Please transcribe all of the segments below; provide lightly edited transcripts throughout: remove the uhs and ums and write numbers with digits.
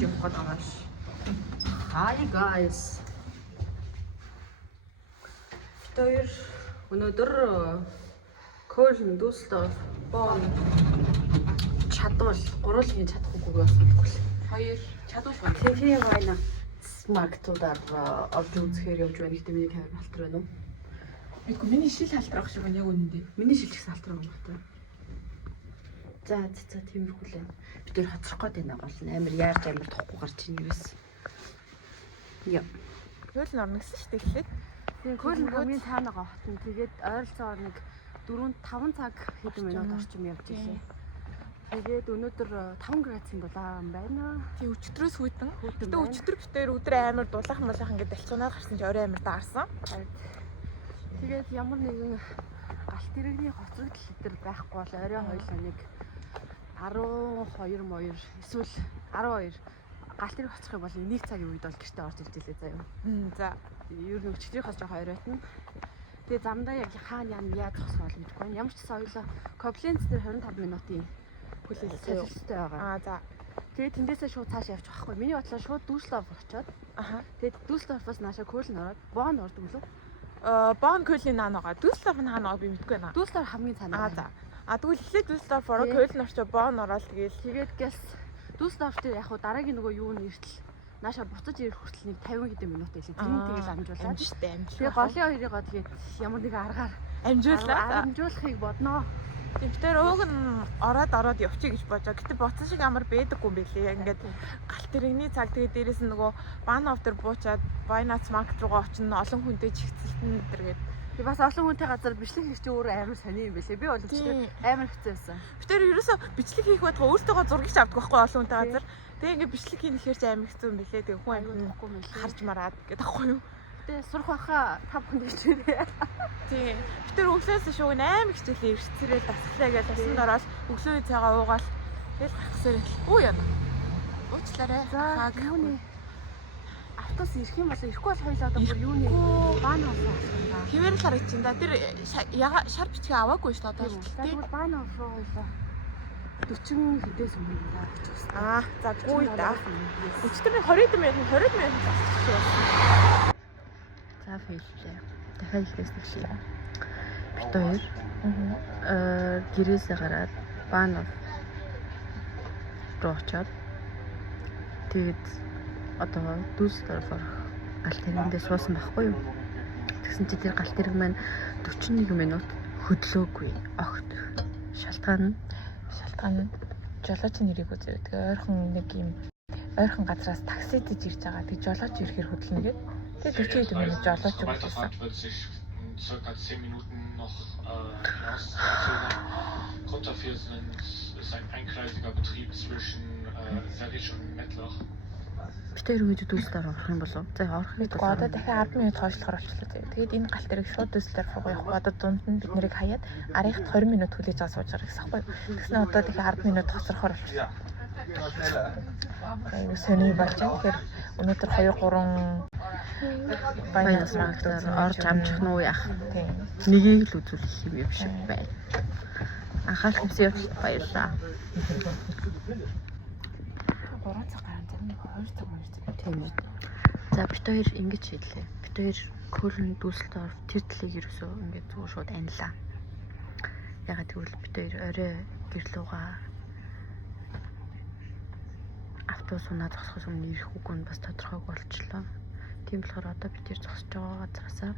гэж юм гээд байгаа ш. Hi guys. Тэр өнөөдөр Кölн, Düsseldorf, Bonn чадвал гурван чадахгүй байсан гэвэл хоёр чадвал TV байна. Марктуудаар орж үзэхээр явж байна гэдэг миний камер халтар байна уу? Мэдгүй миний шил халтар ах шиг байна яг үнэндээ. Миний шилжих халтар байна уу? За тиймэрхүү л байна. Бид тэр хоцрох гээд байна гол нь амар яарч амар тохгүй гарч ийн юус. Яа. Кölн орно гэсэн шүү дээ эхлээд. Тийм Кölн хамгийн цаана байгаа хот нь тэгээд ойролцоогоор нэг 4-5 цаг хэдэн минут орчим явж ирлээ. Тэгээд өнөөдөр 5 градусын дулаан байна. Тийм өчигдрөөс хүйтэн. Гэтэ өчигдөр битээр өдөр амар дулаахан малах ингээд далцуунаад гарсан чи орой амар даарсан. Тэгээд ямар нэгэн галт тэрэгний хоцрогдол өдр байхгүй бол орой хоёлоо нэг 12 моёр эсвэл 12 галт тэрэг хоцрох юм бол 1 цагийн үед бол гэртээ орж ирж илээ заяа. За. Ер нь өчигдрийнхээс жоо ойройтно. Тэгээ замдаа яг хаана яаж зогсох бол мэдэхгүй байна. Ямар ч гэсэн хоёлоо Koblenz дээр 25 минутын хүлээлттэй байгаа. За. Тэгээд тэндээсээ шууд цааш явчих واخхой. Миний бодлоо шууд Düsseldorf очоод. Тэгээд Düsseldorf-оос наашаа Köln ороод Bonn ордог үлээ. Bonn Köln наан байгаа. Düsseldorf хаана байгаа би мэдэхгүй байна. Düsseldorf хамгийн цаанаа. За. Тэгвэл эхлээд Düsseldorf ороо Köln орчоо Bonn ороод тэгээд гэс Düsseldorf дээр яг хуу дараагийн нөгөө юу нэртэл нааша буцаж ирэх хүртэл нэг 50 хэдэн минут байлаа. Тэрийг тэгэл амжуулаад. Амжуултаа амжуулах. Тэгээ голын хоёрыгоо тэгээд ямар нэг аргаар амжуулахыг бодноо. Тэмтэр ууг нь ороод явчих гэж бодож. Гэтэ буцаж шиг амар бэдэггүй юм билээ. Ингээд галт тэрэгний цаг тэгээд дээрэс нь нөгөө Bahnhof дээр буучаад Weihnachtsmarkt руугаа очино олон хүнтэй чихцэлтэн дэргээд. Би бас олон хүнтэй газар бичлэг хийх чинь өөрөө амар сони юм билээ. Би бол өчигдөр амар хэцээсэн. Битэр ерөөсө бичлэг хийх байтугай өөртөөгөө зургийг авдаг байхгүй олон хүнтэй газар. Тэгээ ингээд бичлэг хийхээр ч амар хэцүү юм билээ. Тэгээ хүн аягүй харж мараад гэдэг байхгүй юу? Тэгээ сурах байхаа 5 хүн хичээрээ. Тийм. Битэр өглөөс шууг амар хичээлээ ирцэрэл дасглаа гэж тасанд ороод өглөөний цайгаа уугаал тэгэл гарахсаар үу яана. Уучлаарай. За юуны автобус ирэх юм бол ирэхгүй бол хоёул одоо бүр юуны Bahnhof руу алах юм да. Хэвээр л харагч юм да. Тэр шар бичгээ аваагүй шүү дээ одоо. Тийм. Bahnhof руу хоёул 40 хэдээс өмнө даа очихсан. За гуй да. Өчтөр 20 минут болсон. За фейлээ. Дахиад хэлээс тэгшээ. Бит хоёр гэрээсээ гараад Bahnhof руу очоод тэгээд одоо Düsseldorf орох галт тэрэндээ суусан байхгүй юу? Тэгсэн чи тэр галт тэрэг маань 41 минут хөдлөөгүй огт. Шалтгаан нь жолооч нэрийг үзээ. Тэгээ ойрхон нэг юм ойрхон газраас таксидэж ирж байгаа. Тэг жолооч ирэхээр хөдлөнө гээд. Тэгээ 40 минут жолооч өгсөн. Circa 10 Minuten noch Konterviersen ist ein einkreisiger Betrieb zwischen Zerrich und Mettlach. Битэр үед Düsseldorf орох юм болов. За орох нь одоо дахиад 10 минут хойшлохоор болчихлоо. Тэгээд энэ галт тэрэг шууд Düsseldorf руу явах бодод дунд нь бид нарыг хаяад арихт 20 минут хүлээж аваад сууж байгаа гэсэн байхгүй. Тэгснэ одоо дахиад 10 минут хоцрохоор болчихлоо. Тэгээд сони болж байгаа. Тэгэхээр өнөөдөр 2-3 Weihnachtsmarkt орж амжих нь уу яах. Нэгийг л үзүүлэх юм шиг байна. Анхаарал тавьсан явц баярлаа. 3 цаг гарсан. 2 цаг тийм үү. За бит хоёр ингэж хэллээ. Бит хоёр Köln, Düsseldorf тэр талыг ерөөсөө ингэж зүгээр шууд анилаа. Ягаад гэвэл бит хоёр орой гэрлүүгээ автобус унаа зогсохоос өмнө ирэх үгүй нь бас тодорхойг болчихлоо. Тийм болохоор одоо бид тэр зогсож байгаа газараасаа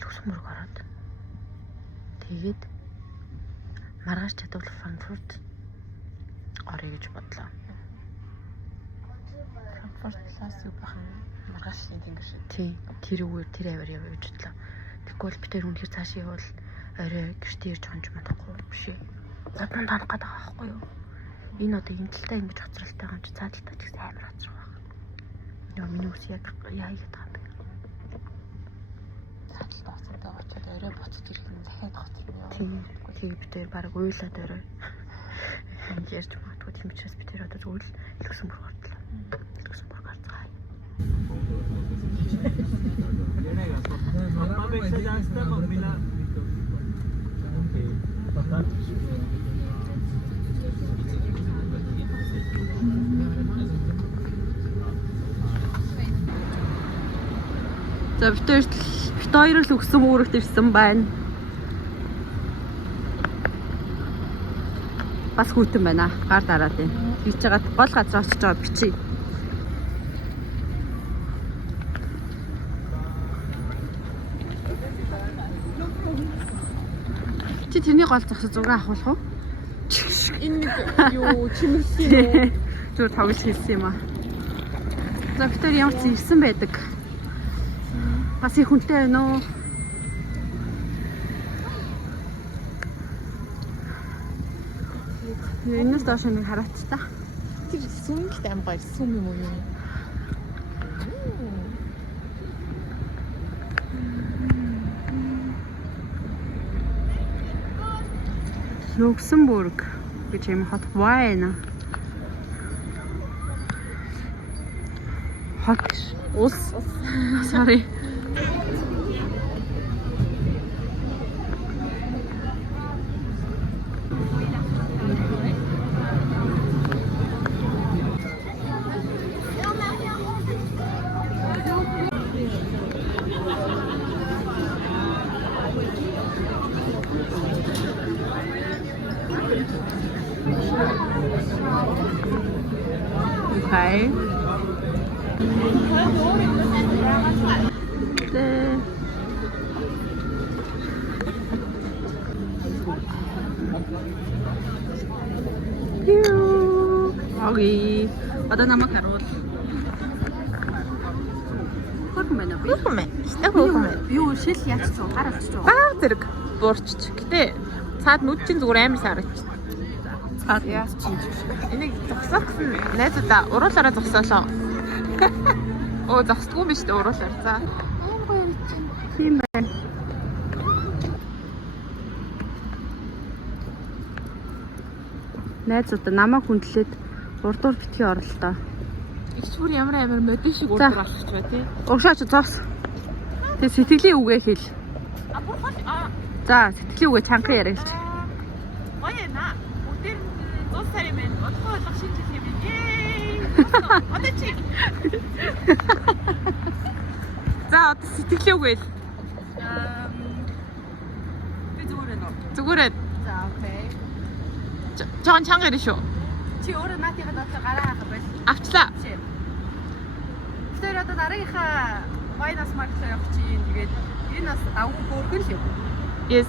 Люксембург ороод тэгээд маргааш чадвал Франкфурт орё гэж бодлоо. Франкфуртаас бахан маргаашны тэнгэр шиг. Тий, тэр үгээр тэр аваар явъя гэж бодлоо. Тэгвэл бид тэр үнэхээр цаашаа явбал орой гэртээ ирж хонж чадахгүй биш ээ. Гаднаа танах гэдэг байхгүй юу? Энэ одоо энэ талтай ингэж хоцролтой байгаа юм чи цаа талтай ч гэсэн амар хоцрох байх. Яа миний үс яг яа гэдэг юм бэ? Цаа талтай хоцролтой очоод орой буцаж ирэх нь дахиад хоцрох юм. Тийм бид тэр баг уйлаад орой. Ярьж магадгүй тийм учраас бид тэр одоо зөвхөн Люксембург ортлоо. Люксембург гарцгаа. За бид хоёр л өгсөн үүрэгт ирсэн байна. Бас хүүтэн байна. Гар дараад байна. Хийж байгаа гол газар очиж байгаа бичиж. Чи тэрний гол зогсож зураг авах уу? Энэ нэг юу чимэглэлийн Зүр тоглож хэлсэн юм аа. За бид хоёр ямар ч ирсэн байдаг. Бас их хүнтэй байна уу? Энэс доош нэг хараач та. тэр сүмэлт аим гоё сүм юм уу юу? Люксембург гэж юм хот байна. Хот ус. Sorry. Okay. Okay. Одоо намайг харуул. Хөргөн байна уу? Хөргөн байна. Ихтэй хөргөн байна. Юу шил яатсан гар авчиж байгаа. Баг зэрэг буурчч. Гэтэ цаад нүд чинь зүгээр амар сарч. Цаад яачих. Энийг зогсоох гэсэн найзуудаа уруулаараа зогсоолоо. Оо зогсдгүй юм биш үү уруулаар. За. Амар гоё юм чинь. Тийм байна. Найзуудаа намайг хүндлээд урдуур битгий оролтоо. Их бүр ямар амар модон шиг урдуур алхаж бай тий. Угшаач зоос. Тэг сэтгэлийн үгээ хэл. А бүр хол За сэтгэлийн үгээ чанга яриач. гоё наа. Өдөр 100 сар юм байна. Одоохоо болох шинж жил юм. Ей. Одоо чи. За одоо сэтгэлийн үгээ хэл. Би зүгээр байна уу? Зүгээр ээ. За окей. Чон чанга ярина шүү. Чи өөрөө наатихад одоо гараа хаах байл. Авчлаа. Тэр одоо дараагийнхаа вайнас маркетаа явах чинь тэгээд энэ бас давгүй хөөргөн л юм. Yes.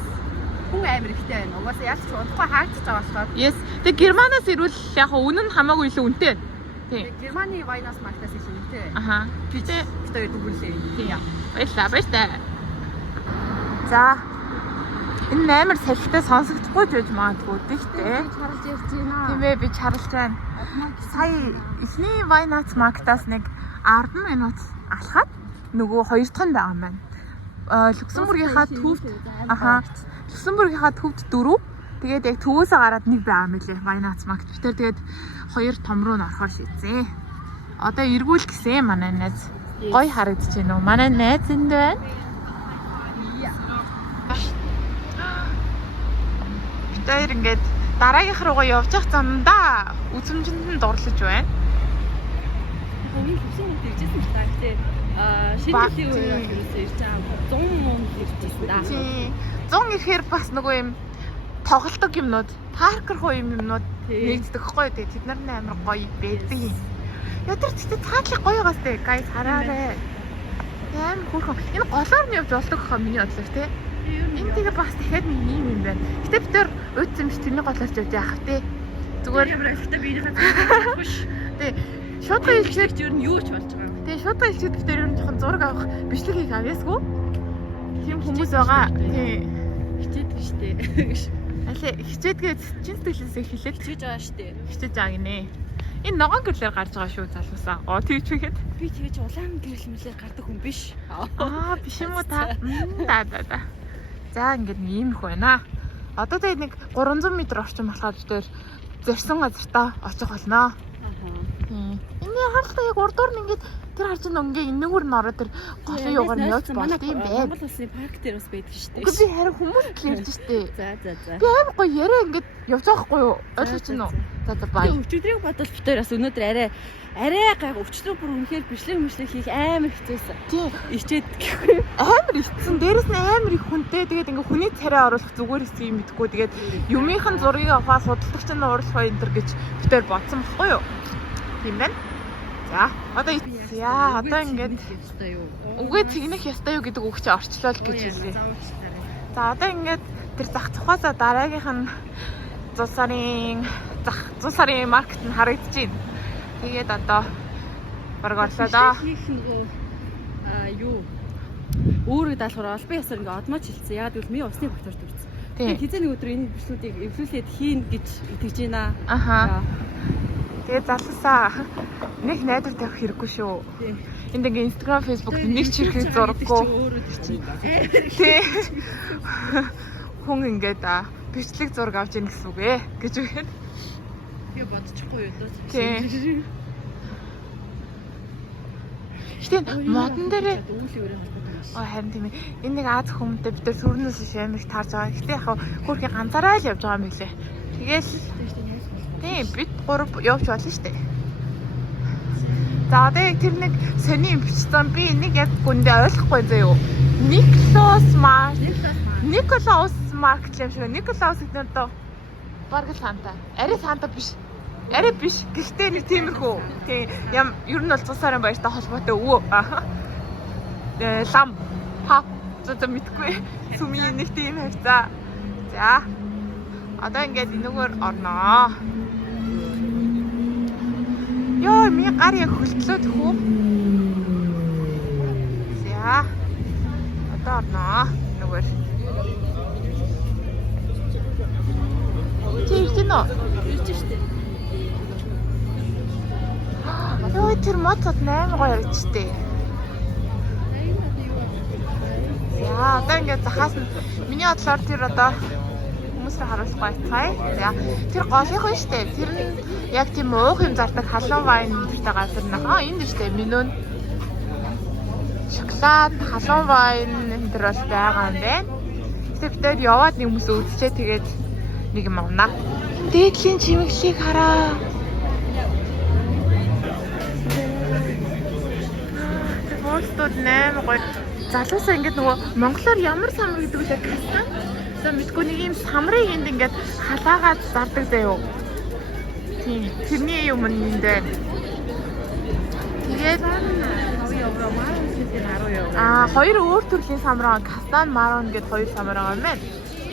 Хүн амар ихтэй байна. Угаасаа ялч удахгүй хаагдчих байгаа болохоор. Yes. Тэг Германаас ирвэл яг үнэн нь хамаагүй илүү үнэтэй. Тийм. Германы вайнас маркетаас их үнэтэй. Аха. Гэтэ хоёр дүгүрлээ. Тийм. Баярлалаа, баярлалаа. За. Энэ амар салхитай сонсогдохгүй ч байж магадгүй тийхтэй. Харж ярьж байна. Тийм ээ би чарлж байна. Сая эхний Вайнац маркетаас нэг 10 минут алхаад нөгөө хоёр дахь нь байгаа юм байна. Люксембургийнхаа төвд Люксембургийнхаа төвд 4. Тэгээд яг төвөөсөө гараад нэг байгаа юм лээ. Вайнац маркет. Тэр тэгээд хоёр том руу н орохоор шийдсэн. Одоо эргүүл гэсэн манай найз. Гоё харагдаж байна уу? Манай найз энд байна. Тэр ингээд дараагийнх руугаа явж явах замдаа үзмжинд нь дурлаж байна. Хамгийн хүчин хэрэгжсэн л таа гэдэг. Шинэлийн үеэр ерөөсөө ирж байгаа 100 мөн ирчихсэн да. 100 ирэхээр бас нөгөө юм тоглолтог юмнууд, паркер хоо юмнууд нэгддэг хгүй. Тэгээ тэд нар амар гоё байдаг юм. Ядар тэгтээ цаатлах гоё байгаас тэ гайс хараарэ. Амар хөөрхөн. Энэ голоор нь явж болдог хаа миний бодлоор тий. Энэ тэгээ бас дахиад нэг юм байна. Гэтэ бид төр үйдсэн биш тэрний голоор ч явж яах вэ? Зүгээр Ямар ихтэй биенийхээ хүш. тий. Шууд хэлчихэд ер нь юу ч болж байгаа юм. тий, шууд хэлчихэд бид төр ер нь жоохон зураг авах бичлэг хийх авьяасгүй. Тийм хүмүүс байгаа. Тий. Хичээдэг штэ. Алээ хичээдгээ чин сэтгэлээсээ хэлээд Хичээж байгаа штэ. хичээж байгаа гинэ. Энэ ногоон гэрлэр гарч байгаа шүү залуусаа. Тэгж үгээд. Би тэгэж улаан гэрэл мэлээр гардаг хүн биш. Биш юм уу та? Да. За ингээд нэг юм их байна. Одоо тэгээ нэг 300 м орчим болохоор дээр зорьсон газартаа очих болно. Ингээ харалтаа яг урдуур нь ингээд тэр харж байгаа ингээ энэгээр нь ороод тэр голын юугаар нь явж болд юм байна. Монгол улсын парк дээр бас байдаг штэ. Үгүй би харин хүмүүс л ярьж штэ. За. Би амар гоё яриа ингээд явж байгаа хгүй юу? Ойлгож байна уу? За бай. Өчигдрийг бодвол битээр бас өнөөдөр арай гайг өчигдөр бүр үнэхээр бичлэг хийх амар хэцүүсэн. Тийм. Ичээд гэхгүй. Амар ицсэн. Дээрэс нь амар их хүнтэй. Тэгээд ингээ хүний царай оруулах зүгээр эсгийг мэдгүй. Тэгээд юмынхан зургийг аваа судалдагч нь уурлах энэ төр гэж битээр бодсон байхгүй юу? Тийм байна. За одоо одоо ингээд үгүй цэгнэх ёстой юу гэдэг үг чи орчлол гэж хэлээ. За одоо ингээд тэр зах цухаасаа дараагийнх нь зул сарын маркет нь харагдаж байна. Тэгээд одоо бараг орлоо да. Юу өөрөөр даалгавар албан ёсоор ингээ одмооч хэлсэн. Ягаад гэвэл миний усны факторт үрсэн. Тэгээд хизээ нэг өдөр энэ бичлүүдийг эвлүүлээд хийн гэж итгэж байна. Аха. Тэгээд залуусаа нэг найдвар тавих хэрэггүй шүү. Энд ингээ Instagram, Facebook нэг ч хэрэг зураггүй. Тий. Хүн ингээд бичлэг зураг авч ийн гэсэн үг ээ гэж үгээд. Би бодчихгүй юу лөө. Тий. Гэтэ модон дээр харин тийм энэ нэг Аз хүмүүстээ бид нар сүрнээс амар их таарж байгаа. Гэтэ яг хөрхи ганцаараа л явж байгаа юм билээ. Тэгээл тийм бид гурав явж болно шүү дээ. За одоо яг тэр нэг сони юм бичсэн. Би нэг яг гүндээ ойлгохгүй заа юу. Николаус маркет юм шиг. Николаус гэдэг нь баг санта. Арай санта биш. Арай биш. Гэхдээ нэг тиймэрхүү. Тийм ер нь бол цус сарын баяртай холбоотой өвөө. Лам пап зөв мэдгүй. Сүмийн нэг тийм хавцаа. За. Одоо ингээд энэгээр орноо. Йоо, миний гар яг хөлтлөө тэхүү. За. Одоо орноо. Энэгээр. Чи ирж гинөө? Ирж штэ. Йоо, тэр моцод 8 гоё харагдчихтэй. За, одоо ингээд захаас нь миний бодлоор тэр одоо хүмүүсээ харуулах байцгаая. За, тэр голынх нь штэ. Тэр нь яг тийм уух юм зардаг халуун вайн гэдэг газар нэ. Энд штэ меню. Шоколад, халуун вайн энэ төр бол байгаа юм байна. Тэгэхээр яваад нэг хүмүүс үзчихээ тэгээд нэг юм авнаа. Дээдлийн чимэглэлийг хараа. Тэр постод 8 гоё. Залуусаа ингээд нөгөө монголоор ямар самар гэдэг үлээ кастан. За мэдгүй нэг юм самрыг энд ингээд халаагаад зардаг заяо. Тийм. Тэрний юм энэ дээр. Тэгээд хоёр өөр төрлийн самраа, кастан, марон гэдэг хоёр самраа юм байна.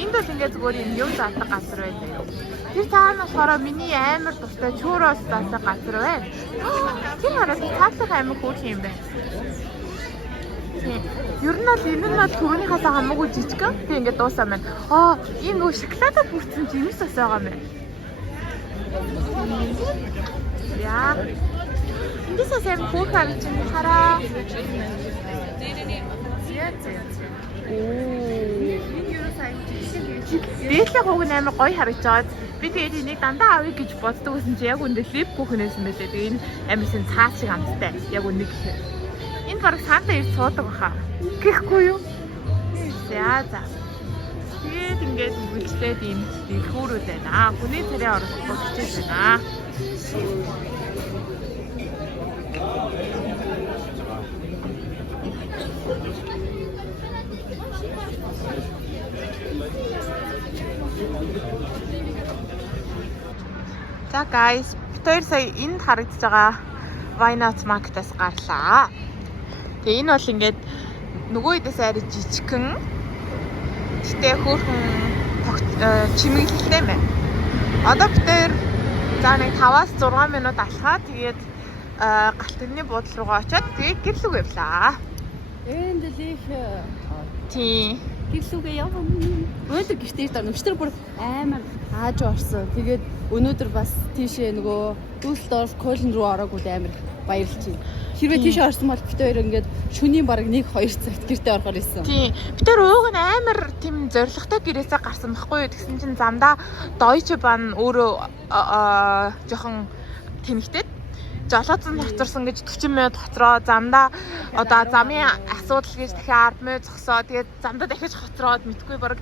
Энд бол ингээд зүгээр юм зардаг газар байна. Тэр цаана болохоор миний амар тустай чөөрөөс зардаг газар байна. Тэр хараад цаацах амар хөөх юм байна. Ер нь бол энэ нь бол түрүүнийхээс хамаагүй жижигэн. Тэг ингээд дуусаа байна. Энэ нөгөө шоколадаар бүрдсэн жимс бас байгаа юм байна. Яа. Эндээс сайн хөөх харж байна. Хараа. Дээдлийн хууг нь амар гоё харагдаж байгаа. Би тэгээд энийг дандаа авъя гэж боддог гэсэн чи яг үндэ лип бүхнээс юм байлээ. Тэгээд энэ амар сэн цаас шиг амттай. Яг үнийг гэхээр. Энэ баг санта ирж суудаг баха. Гэхгүй юу? За. Тэгээд ингээд үлдээд ийм дэлгүүрүүд байна. Хүний царай орох хичээж байна. За guys, бид сая энд харагдаж байгаа Wynot Market-аас гарлаа. Тэгээ энэ бол ингээд нөгөө хэдээс арай жижигхэн. Гэтэ хөөрхөн чимэглэлтэй байна. Одоо бид за нэг 5-аас 6 минут алхаа тэгээд галтны буудлын руугаа очиод тэгээд гэрлүүг явлаа. Энд л их тий гэрлүүгээ явна. Өнөөдөр гэртээ ирд орно. Өчтөр бүр амар ааж орсон. Тэгээд өнөөдөр бас тийшээ нөгөө дүүсэлд орох колон руу ороогүй амар баярлж байна. Хэрвээ тийшээ орсон бол бид хоёр ингээд шөнийн бараг 1-2 цагт гэртээ орохоор ирсэн. Тий. Бид хоёр ууг нь амар тийм зоригтой гэрээсээ гарсан байхгүй юу? Тэгсэн чинь замдаа Deutsche Bahn өөрөө жоохон тэнэгтэй. жолооцсон хоцорсон гэж 40 минут хоцроо замдаа одоо замын асуудал гэж дахиад 10 минут зогсоо. Тэгээд замдаа дахиж хоцроод мэдгүй бараг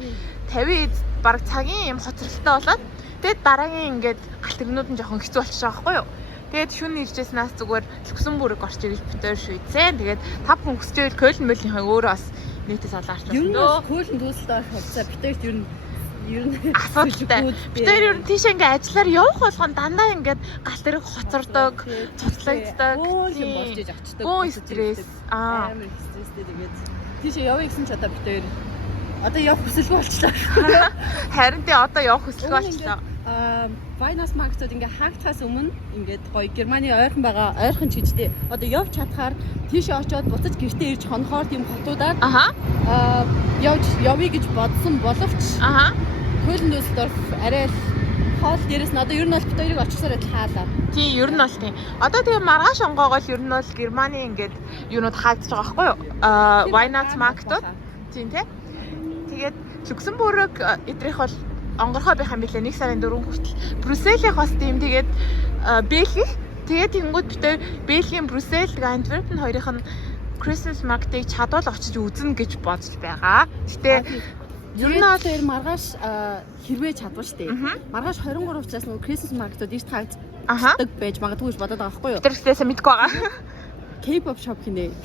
50 бараг цагийн юм хоцролтой болоод тэгээд дараагийн ингээд галт тэрэгнүүд нь жоохон хэцүү болчихж байгаа байхгүй юу? Тэгээд шүн иржсэнээс зүгээр Люксембург орч ирэл битээр шийдсэн. Тэгээд 5 хүн хүсчээл Кёлн мөлийнхээ өөрөө бас нийтээс олаарчлаа. Ер нь Кёлн дүүсэлтэй хувцаа битээрт ер нь асуудалтай. Битээр ер нь тийш ингээ ажиллаар явах болгон дандаа ингээд галт тэрэг хоцордог, цуцлагддаг. тийм болж иж очдог. Гоо стресс. Амар стресстэй тэгээд тийш явъя гэсэн ч одоо битээр одоо явах хүсэлгүй болчихлоо. Харин тий одоо явах хүсэлгүй болчихлоо. Вайнас маркетууд ингээ хаагдахаас өмнө ингээд гоё Германы ойрхон байгаа ойрхон ч гэжтэй. Одоо явж чадхаар тийш очоод буцаж гэртээ ирж хонохоор тийм хотуудаар явъя гэж бодсон боловч Кёлн Дюссельдорф арай хоол дээрээс нь одоо ер нь бол бид хоёрыг очихсоор хаалаа. Тий, ер нь бол тий. Одоо тэгээ маргааш онгоогоо ер нь бол Германы ингээд юунууд хаагдж байгаа байхгүй юу? Вайнас маркетууд. Тийм тий. Тэгээд Люксембург эдрих бол онгорхоо байх юм билээ 1 сарын 4 хүртэл. Брюсселийнх бас тийм тэгээд Бельги тэгээд тэнгууд битээ Бельгийн Брюссел Антверпен хоёрынх нь Christmas market-ыг чадвал очиж үзнэ гэж бодож байгаа. Гэтэ ер нь бол маргааш хэрвээ чадвал штэ. Маргааш 23 учраас нөгөө Christmas market-ууд ирж таагддаг байж магадгүй гэж бодоод байгаа байхгүй юу? Тэр ихтэйсээ мэдгүй байгаа. K-pop shop хийнэ.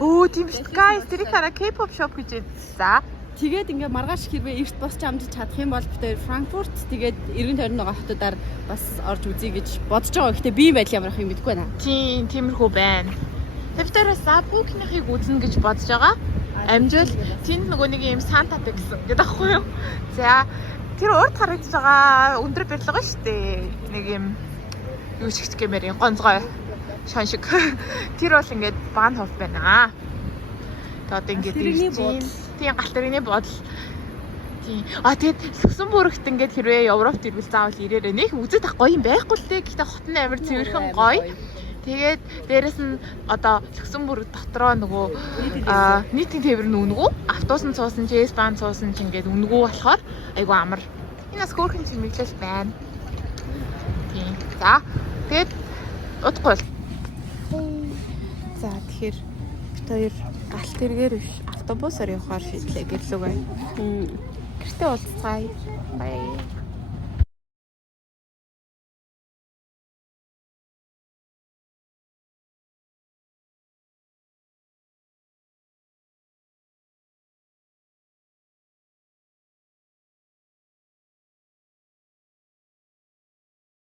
Оо тийм шүү. Guys, тэр их хараа K-pop shop гэж хэлсэн. Тэгээд ингээ маргааш хэрвээ эрт босч амжиж чадах юм бол бид Франкфурт тэгээд эргэн тойрны байгаа хотуудаар бас орж үзье гэж бодож байгаа. Гэхдээ би байдал ямар их юм мэдэхгүй байна. Тийм, тиймэрхүү байна. Тэгээд бид Сабукийнхыг үзнэ гэж бодож байгаа. Амжил тэнд нөгөө нэг юм Санта Fe гэсэн гэдэг аахгүй юу? За, тэр урд харагдаж байгаа өндөр барилга шүү дээ. Нэг юм юу шиг гэмээр гонцгой шон шиг. Тэр бол ингээд Bahnhof байна. Тэгээд ингээд тийм галт тэрэгний бодол. Тийм. Тэгээд Люксембургт ингээд хэрвээ Европт ирвэл заавал ирээрээ нэг үзэж ах гоё юм байхгүй л дээ. Гэхдээ хот нь амар цэвэрхэн гоё. Тэгээд дээрэс нь одоо Люксембург дотроо нөгөө нийтийн тээвэр нь үнгүү. Автобус нь цуусан, J-S бан цуусан ч ингээд үнгүү болохоор айгу амар. Энэ бас хөөрхөн чимэглэл байна. Тийм. За. Тэгээд удахгүй. За тэгэхээр бид хоёр галт тэргээр биш автобусаар явахаар шийдлээ гэрлээ. Гэртээ уулзцгаая. Бай.